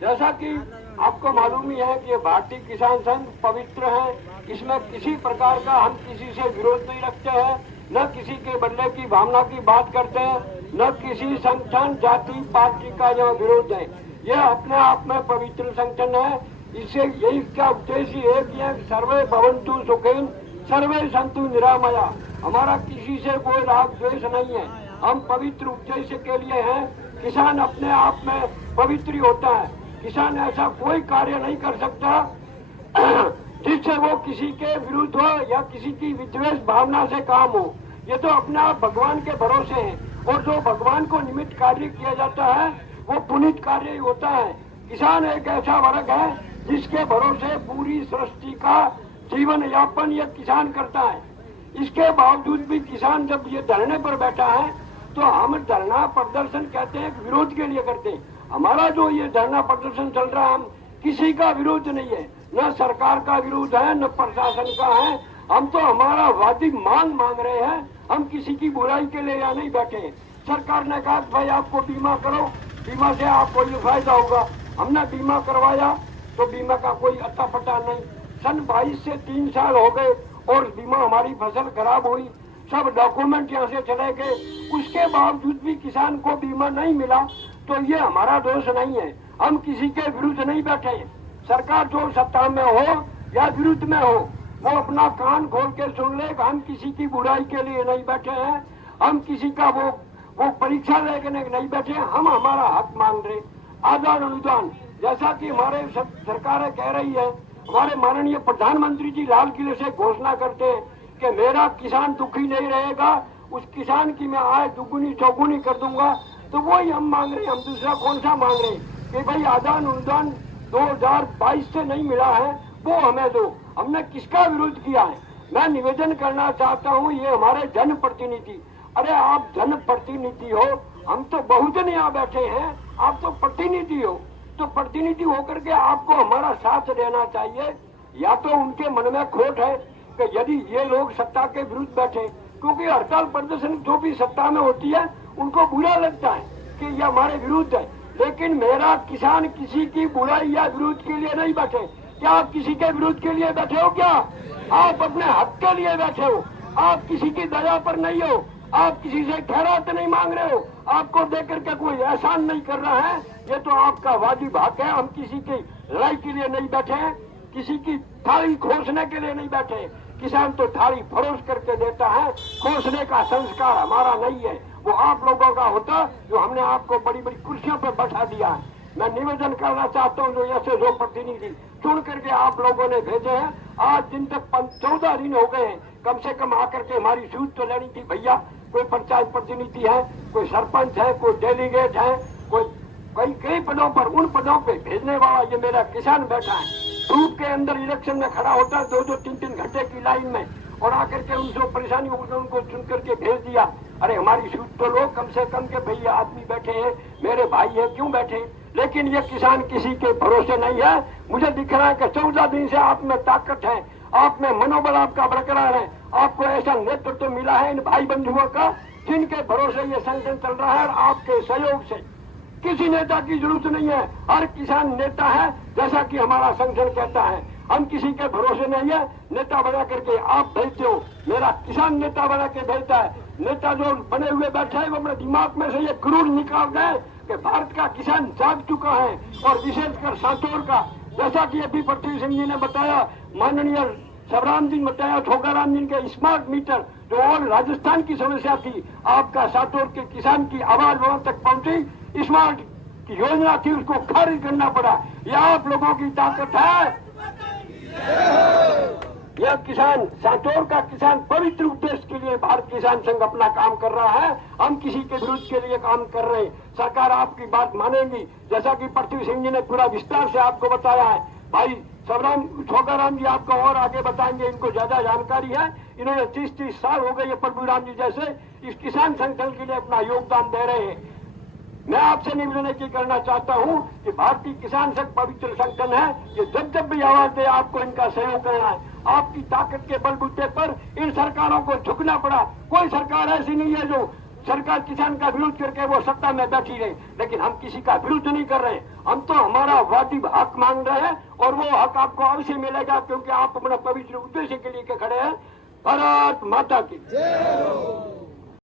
जैसा कि आपको मालूम ही है कि भारतीय किसान संघ पवित्र है, इसमें किसी प्रकार का हम किसी से विरोध नहीं रखते हैं, न किसी के बदले की भावना की बात करते हैं, न किसी संगठन जाति पार्टी का जो विरोध है। यह अपने आप में पवित्र संगठन है। इससे यही क्या उद्देश्य एक ही है, सर्वे भवन्तु सुखिन सर्वे सन्तु निरामया। हमारा किसी से कोई राग द्वेष नहीं है, हम पवित्र उद्देश्य के लिए हैं। किसान अपने आप में पवित्र होता है। किसान ऐसा कोई कार्य नहीं कर सकता जिससे वो किसी के विरुद्ध हो या किसी की विद्वेष भावना से काम हो। ये तो अपने आप भगवान के भरोसे है, और जो भगवान को निमित्त कार्य किया जाता है वो पुनीत कार्य ही होता है। किसान एक ऐसा वर्ग है जिसके भरोसे पूरी सृष्टि का जीवन यापन यह किसान करता है। इसके बावजूद भी किसान जब ये धरने पर बैठा है तो हम धरना प्रदर्शन कहते हैं विरोध के लिए करते हैं। हमारा जो ये धरना प्रदर्शन चल रहा है, हम किसी का विरोध नहीं है, न सरकार का विरोध है न प्रशासन का है। हम तो हमारा वाजिब मांग रहे हैं। हम किसी की बुराई के लिए यहाँ नहीं बैठे हैं। सरकार ने कहा भाई आपको बीमा करो, बीमा से आपको ये फायदा होगा। हमने बीमा करवाया तो बीमा का कोई अता पता नहीं। सन 22 से 3 साल हो गए और बीमा हमारी फसल खराब हुई, सब डॉक्यूमेंट यहाँ से चले गए, उसके बावजूद भी किसान को बीमा नहीं मिला। तो ये हमारा दोष नहीं है, हम किसी के विरुद्ध नहीं बैठे। सरकार जो सत्ता में हो या विरुद्ध में हो वो अपना कान खोल के सुन ले। हम किसी की बुराई के लिए नहीं बैठे हैं, हम किसी का वो परीक्षा लेके नहीं बैठे। हम हमारा हक मांग रहे, आदान अनुदान, जैसा कि हमारे सरकार कह रही है। हमारे माननीय प्रधानमंत्री जी लाल किले से घोषणा करते हैं कि मेरा किसान दुखी नहीं रहेगा, उस किसान की मैं आय दुगुनी चौगुनी कर दूंगा। तो वही हम मांग रहे हैं, हम दूसरा कौन सा मांग रहे हैं कि भाई आदान अनुदान 2022 से नहीं मिला है वो हमें दो। हमने किसका विरोध किया है? मैं निवेदन करना चाहता हूँ, ये हमारे जनप्रतिनिधि, अरे आप जनप्रतिनिधि हो, हम तो बहुजन यहाँ बैठे हैं, आप तो प्रतिनिधि हो। तो प्रतिनिधि होकर के आपको हमारा साथ देना चाहिए। या तो उनके मन में खोट है कि यदि ये लोग सत्ता के विरुद्ध बैठे, क्योंकि हड़ताल प्रदर्शन जो भी सत्ता में होती है उनको बुरा लगता है कि ये हमारे विरुद्ध है। लेकिन मेरा किसान किसी की बुराई या विरोध के लिए नहीं बैठे। क्या आप किसी के विरोध के लिए बैठे हो? क्या आप अपने हक के लिए बैठे हो? आप किसी की दया पर नहीं हो, आप किसी से खैरात नहीं मांग रहे हो, आपको देकर के कोई एहसान नहीं कर रहा है। ये तो आपका वाजिब हक है। हम किसी की लड़ाई के लिए नहीं बैठे हैं, किसी की थाली खोसने के लिए नहीं बैठे। किसान तो थाली फरोश करके देता है, खोसने का संस्कार हमारा नहीं है, वो आप लोगों का होता जो हमने आपको बड़ी बड़ी कुर्सियों पर बैठा दिया है। मैं निवेदन करना चाहता हूँ, जो ऐसे जो प्रतिनिधि चुन करके आप लोगों ने भेजे हैं, आज दिन तक 14 दिन हो गए हैं, कम से कम आकर के हमारी सूझ तो लेनी थी। भैया कोई पंचायत प्रतिनिधि है, कोई सरपंच है, कोई डेलीगेट है, कोई कई पदों पर, उन पदों पे भेजने वाला ये मेरा किसान बैठा है। धूप के अंदर इलेक्शन में खड़ा होता है 2-2, 3-3 घंटे की लाइन में, और आकर के उनसे परेशानी उनको चुन करके भेज दिया। अरे हमारी सूझ तो लो कम से कम के भैया आदमी बैठे हैं, मेरे भाई है, क्यों बैठे? लेकिन ये किसान किसी के भरोसे नहीं है। मुझे दिख रहा है कि 14 दिन से आप में ताकत है, आप में मनोबल आपका बरकरार है, आपको ऐसा नेतृत्व तो मिला है इन भाई बंधुओं का जिनके भरोसे ये संगठन चल रहा है। और आपके सहयोग से किसी नेता की जरूरत नहीं है, हर किसान नेता है, जैसा कि हमारा संगठन कहता है। हम किसी के भरोसे नहीं है, नेता बना करके आप भेजते हो, मेरा किसान नेता बना के भेजता है। नेता जो बने हुए बैठे हैं वो अपने दिमाग में से ये क्रूर निकाल दें कि भारत का किसान जाग चुका है, और विशेषकर सांतोर का, जैसा कि अभी पृथ्वी सिंह जी ने बताया, माननीय सबराम जी ने बताया, छोकाराम जी के स्मार्ट मीटर जो और राजस्थान की समस्या थी, आपका सांतोर के किसान की आवाज वहां तक पहुंची। स्मार्ट की योजना थी, उसको खारिज करना पड़ा। यह आप लोगों की ताकत है। यह किसान, सांतोर का किसान पवित्र उद्देश्य के लिए भारत किसान संघ अपना काम कर रहा है। हम किसी के विरुद्ध के लिए काम कर रहे हैं। सरकार आपकी बात मानेगी, जैसा कि पृथ्वी सिंह जी ने पूरा विस्तार से आपको बताया है। भाई सबराम छोकाराम जी आपको और आगे बताएंगे, इनको ज्यादा जानकारी है। इन्होंने 30-30 साल हो गए ये प्रभुराम जी जैसे इस किसान संगठन के लिए अपना योगदान दे रहे हैं। मैं आपसे निवेदन की करना चाहता हूं कि भारतीय किसान संघ पवित्र संगठन है, ये जब भी आवाज दे आपको इनका सहयोग करना है। आपकी ताकत के बलबूते पर इन सरकारों को झुकना पड़ा। कोई सरकार ऐसी नहीं है जो सरकार किसान का विरोध करके वो सत्ता में बैठी रहे, लेकिन हम किसी का विरोध नहीं कर रहे। हम तो हमारा वाजिब हक मांग रहे हैं और वो हक आपको अवश्य मिलेगा, क्योंकि आप अपना पवित्र उद्देश्य के लिए खड़े हैं। भारत माता की जय हो।